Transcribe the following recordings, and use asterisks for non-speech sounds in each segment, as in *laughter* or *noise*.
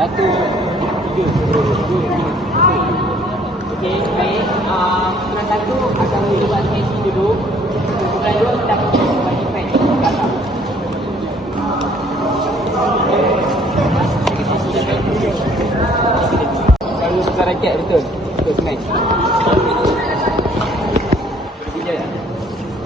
Satu Tiga Okey, baik. Uh, sebelah satu akan boleh buat sesi dulu. Sebelah dua kita akan ke belakang. Selalu pegang raket betul Untuk smash?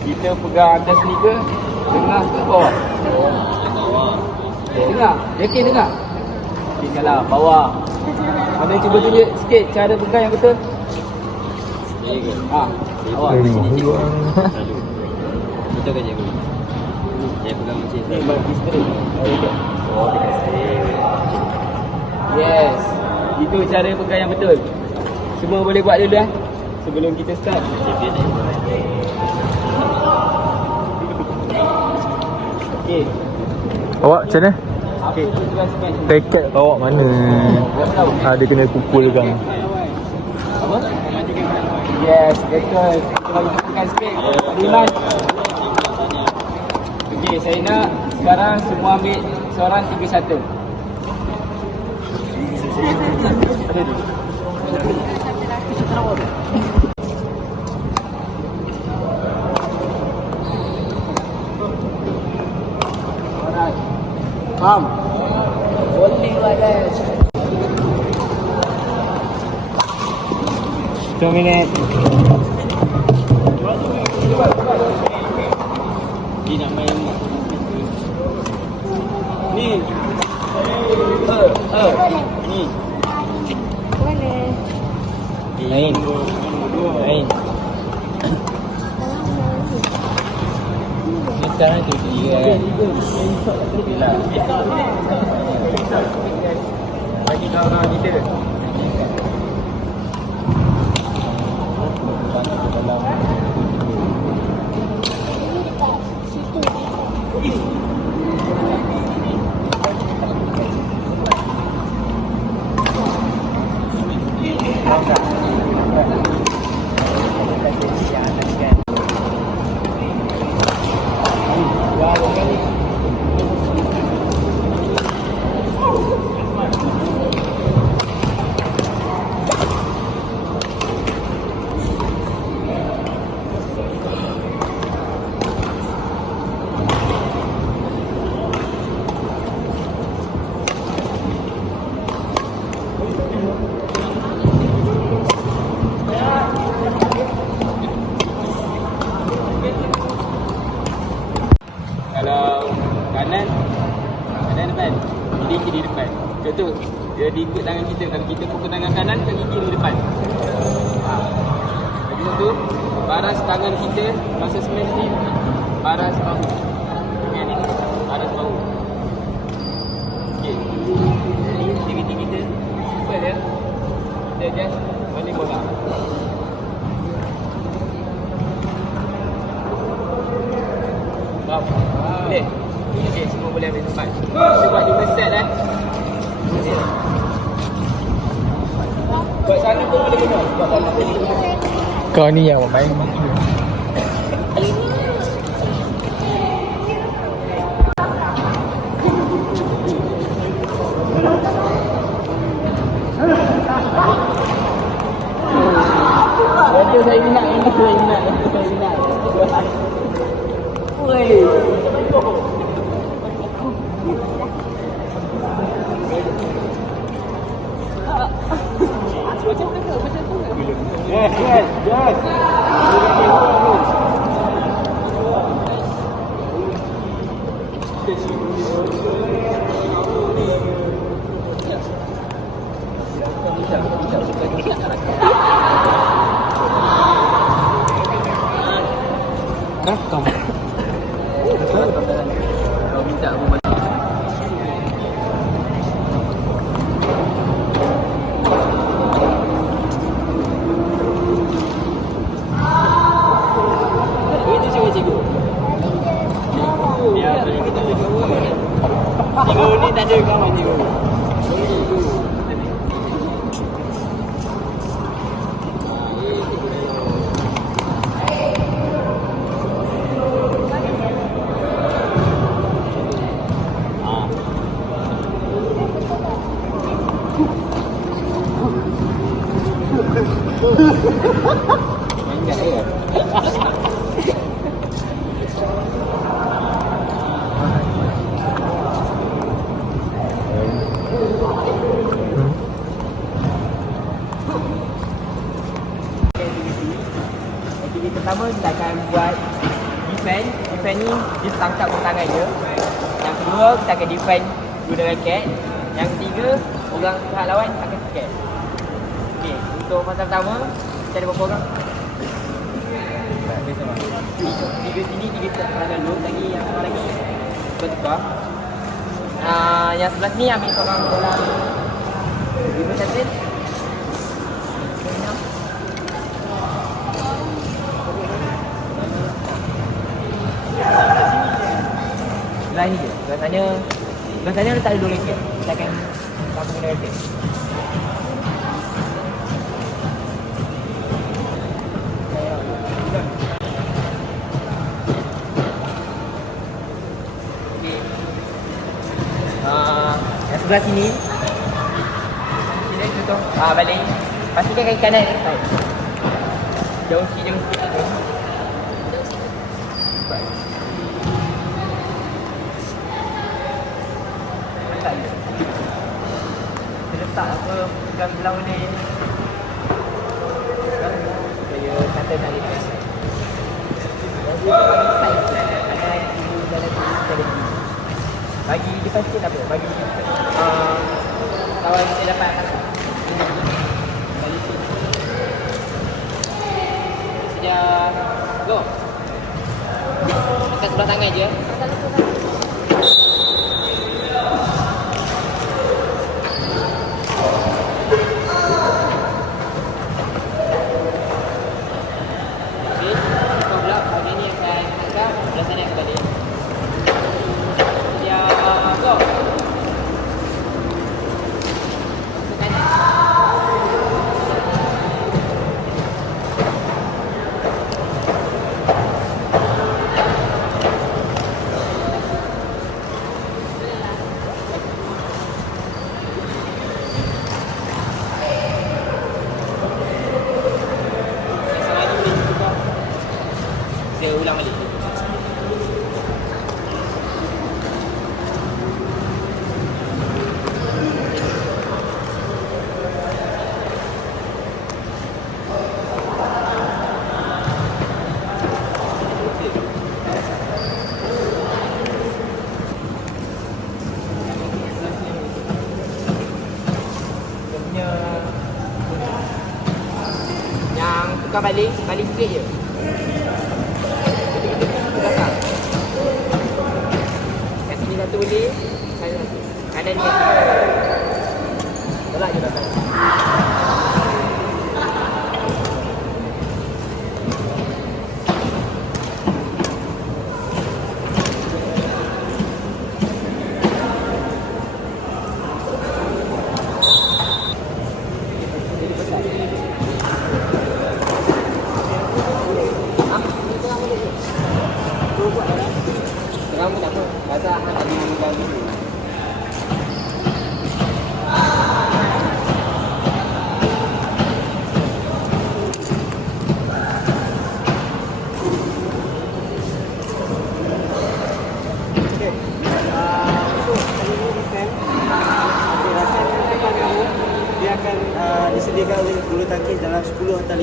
Kita pegang atas ni ke Tengah ke bawah? Tengah? Yakin tengah? Salah, bawah. Mana cuba tunjuk sikit cara pegang yang betul. Ha, awak sini cikgu. Itu kan cikgu. Saya pegang macam Ni. Straight Oh, dia kasi. Yes. Itu cara pegang yang betul. Semua boleh buat dulu eh? Sebelum kita start. Okay Awak macam mana? Ni? Raket awak mana? Berapa tahu? Ada kena pukul kan? Apa? Yes, betul Kita bagi tekan sikit Okay, saya nak sekarang semua ambil seorang tiga satu Ada Alright. Faham? Two minutes. Dia nak main Ni. Eh, eh. Ni. Lain. Lain. Ni sekarang tu dia kan. Bagi kawan-kawan kita. Kalau kanan Kanan depan Kiri kiri depan Contoh Dia diikut tangan kita Kalau kita pukul tangan kanan Kaki kiri depan ha. Lagi satu Baras tangan kita Masa smash ni Baras bahu Okay ni Baras bahu Okay Jadi aktiviti kita Simple ya Just Balik bola Faham? Boleh? Semua boleh ambil tempat. Kita buat lima set eh. Buat sana pun boleh guna. Sana pun boleh guna. Kau ni yang main Itu saya minat, itu saya minat, itu saya minat. Oi. Yes, yes, yes. Rakam Kau minta aku balik. Itu cikgu cikgu. Cikgu. Dia bagi kita Tiga ni tak ada kawan tiga. Boleh tu. Ah, eh, tiga elok. Ah. Pertama kita akan buat defend. Defend ni dia tangkap tangan dia. Yang kedua kita akan defend guna raket. Yang ketiga orang pihak lawan akan tiket. Okey, untuk fasa pertama kita ada berapa orang? Tiga, sini, tiga sebelah dulu. Lagi yang sebelah lagi bertukar. Uh, yang sebelah sini ambil seorang bola lima cantik. Sebelah ni je. Sebelah sana Sebelah sana letak ada dua raket. Kita akan Sama guna raket. Sebelah sini. Sini contoh ah, Balik. Pastikan kaki kanan. Time Jauh sikit, jauh sikit Baik. Letak je Dia letak apa belah mana ni? Supaya kata nak letak Yang dua tu bagi size tu Kanan, kiri, jalan kiri, jalan kiri Depan sikit apa Bagi uh, Kawan kita dapat Sedia Go. Tekan sebelah tangan je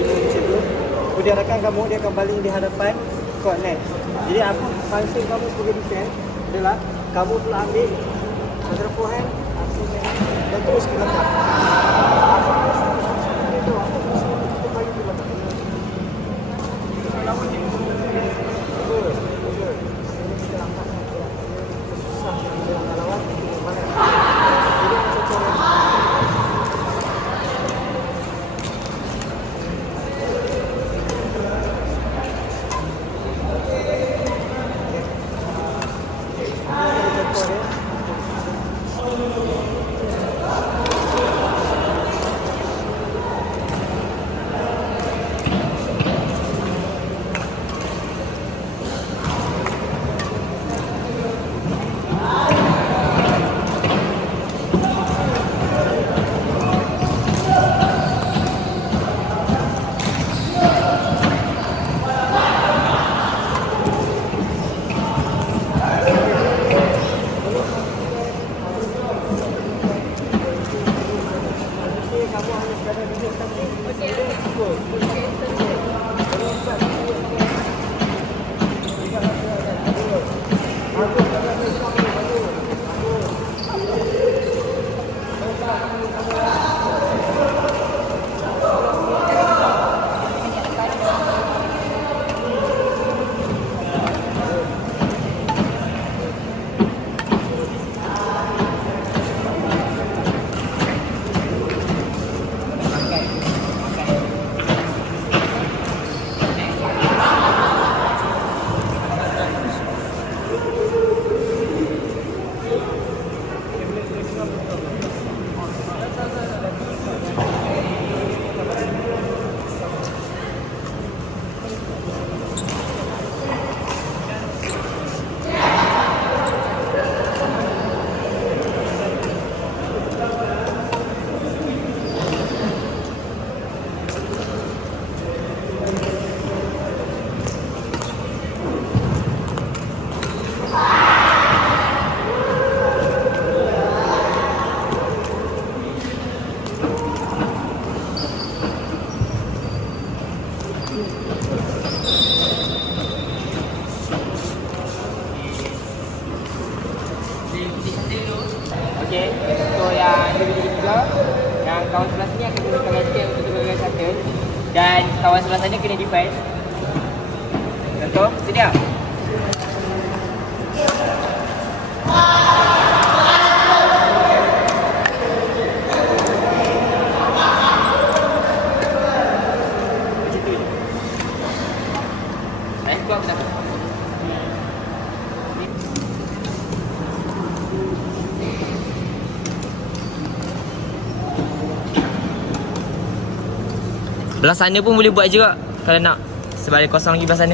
10 atau 5 macam tu. Kemudian rakan kamu dia akan baling di hadapan net. Jadi apa function kamu sebagai defense adalah kamu perlu ambil antara forehand, dan terus ke belakang. rasanya kena define. Belah sana pun boleh buat juga Kalau nak. Sebab ada kosong lagi belah sana.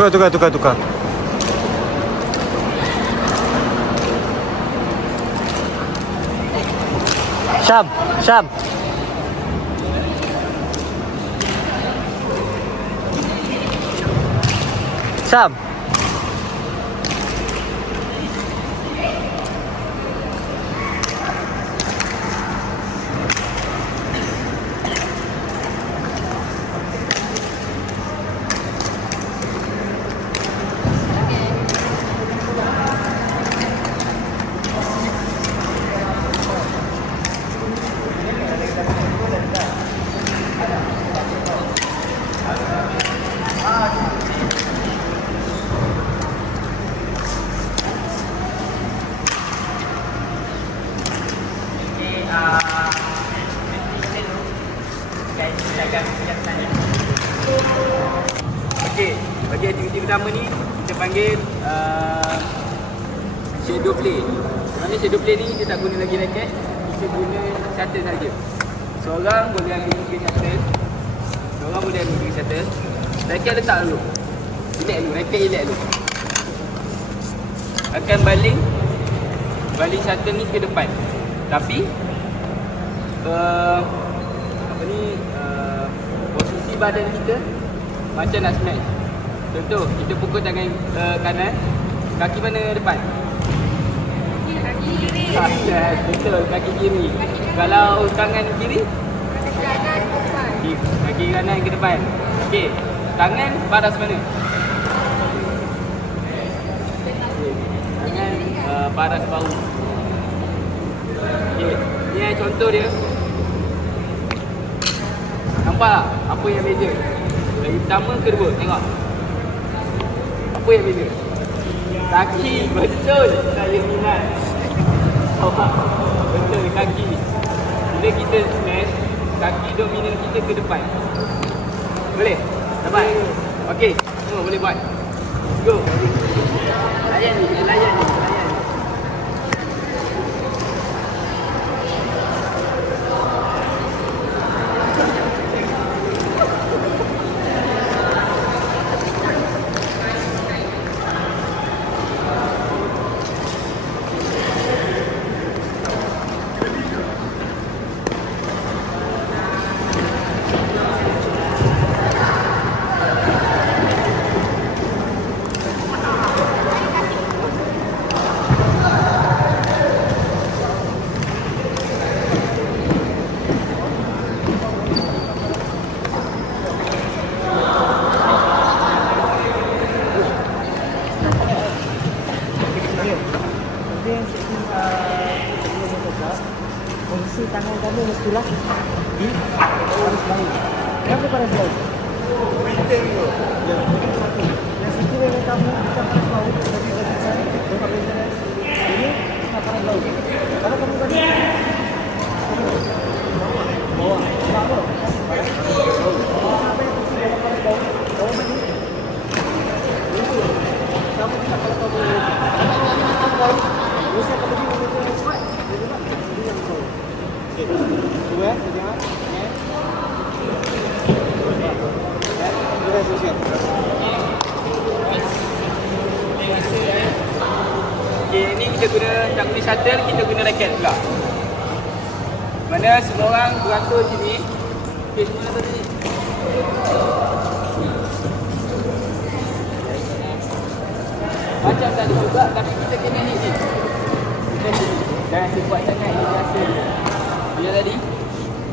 Tukar, tukar, tukar, tukar. Syam, Syam. Syam. Bagi aktiviti pertama ni kita panggil uh, shadow play. Sebenarnya shadow play ni kita tak guna lagi raket, kita guna shuttle saja. Seorang boleh ambil tiga shuttle. Seorang boleh ambil tiga shuttle. Raket letak dulu. Relax dulu, raket relax dulu. Akan baling baling shuttle ni ke depan. Tapi uh, apa ni uh, posisi badan kita macam nak smash. Contoh, kita pukul tangan uh, kanan, kaki mana depan? Kaki kiri. Ah, yes, betul, kaki kiri. Kalau tangan kiri, Kaki kanan ke depan. Okey, tangan paras mana? Tangan uh, paras bahu. Okey, ni contoh dia. Nampak tak apa yang beza? Dari pertama ke kedua, tengok. Apa yang beza? Kaki, betul. Saya minat. Betul, kaki. Bila kita smash, kaki dominan kita ke depan. Boleh? Dapat? Okey, semua boleh buat. Let's go. Layan ni, layan ni. Kemudian uh, sebelum mendekat, posisi tangan kamu mestilah di paras bahu. Kenapa paras bahu? Maintain itu. Ya, itu satu. Yang sekiranya kamu bukan paras bahu, tapi bagi saya, tempat maintenance, ini bukan paras bahu. Kalau kamu tadi bawah, sebab apa? Paras bahu. Kenapa yang posisi dalam paras bahu? Bawah mana? Itu. Kamu tak kalau kamu paras bahu, Usia kamu di mana yang kuat? Dia juga dia yang kau. Okey. Dua, tiga, ya. Dua, position. Okey, ni kita guna tak guna shuttle, kita guna raket pula. Mana semua orang beratur sini. Okey, semua atas sini. Macam tadi juga tapi kita kena ni ni. Kita sini. Jangan cepat sangat dia rasa. Bila tadi step yang sama. Belakang. Kiri dulu. Tak, kita tak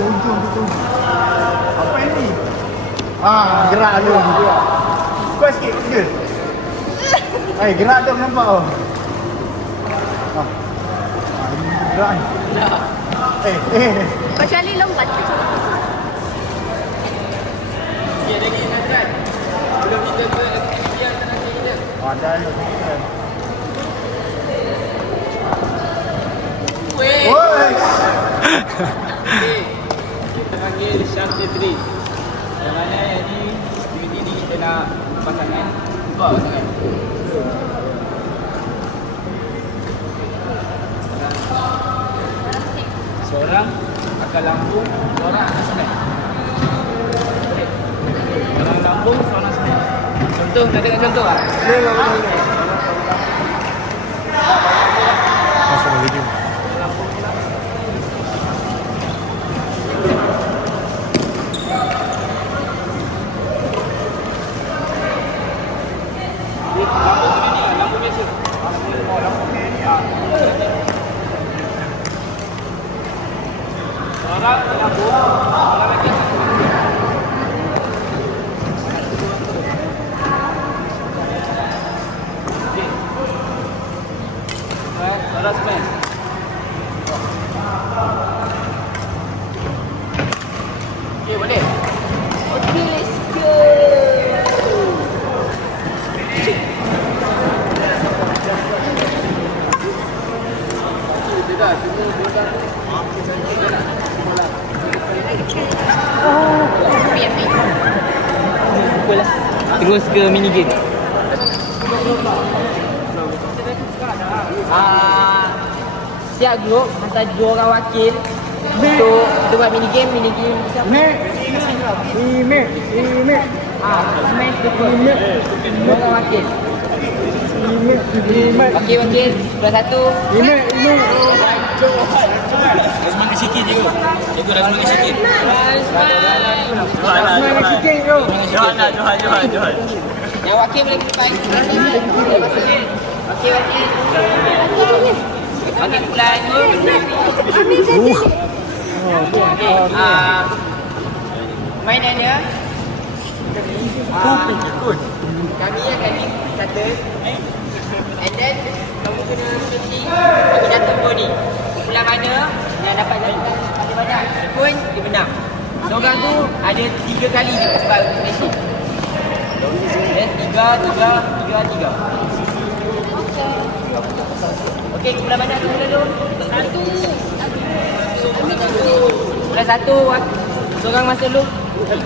Kena ujung-ujung tu. Apa ini? Ah, gerak tu. Kuat sikit, sikit. Eh, gerak tu nampak oh. Ah. Ah, ini gerak ni. Eh, eh. Kecuali lompat. Okey, lagi Nazran. Sebelum kita yang terakhir kita. Ada. Oi. *laughs* Panggil Syam Tetris. Yang mana yang ni aktiviti ni kita nak pasangan. Kau pasangan. Seorang akan lambung, seorang akan senang. Seorang lambung, seorang senang. Contoh, nak tengok contoh tak? Masuk video. Lambung ni ni, lambung biasa. Oh, lambung ni ni. Ah. Seorang lambung, seorang lagi. Okey. Baik, Seorang smash. Okey, boleh? Okay, let's go. Kita dah, cuma dia dah Biar main. Ke mini game. Ah, siap grup hantar dua orang wakil untuk kita buat mini game, mini game siapa? Mek. Mek. Mek. Ah, smash the first. Dua orang wakil. Mek. Okey wakil, dua satu. Mek. Mek. Semangat sikit je. Cikgu dah semangat sikit. Semangat sikit bro. Johan lah, Johan, Johan, Johan. Yang wakil boleh kita baik. Okey wakil. Okey plan. Okey. Ah, mainannya Ah, kami akan ni kata and then kamu kena mesti bagi datum kau ni kumpulan mana dapat paling banyak pun dia menang seorang tu ada tiga kali je sebab station eh, tiga, tiga, tiga, tiga Okey, kumpulan mana tu? Satu. Kumpulan satu, seorang masuk dulu Cepat,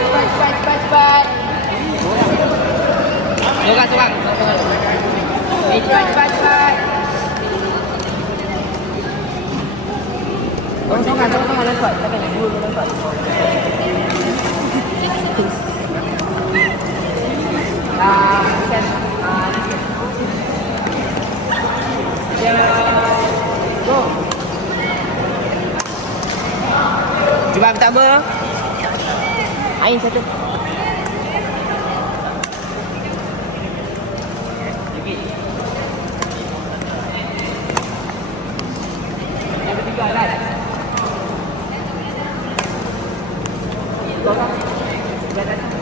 cepat, cepat, cepat, cepat. Seorang, seorang. Jumpa pertama. Ain satu. Okey. Yang ketiga lah. Kau kan? Dah datang.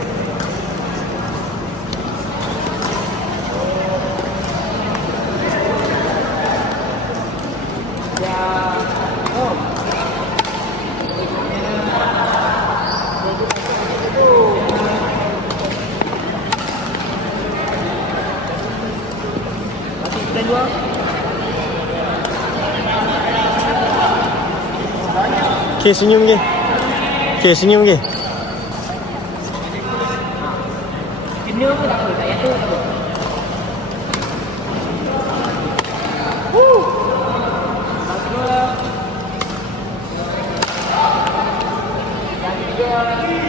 Ya. Oh. Masih kita dua. Okay, senyum ke? Okay, senyum ke? Kena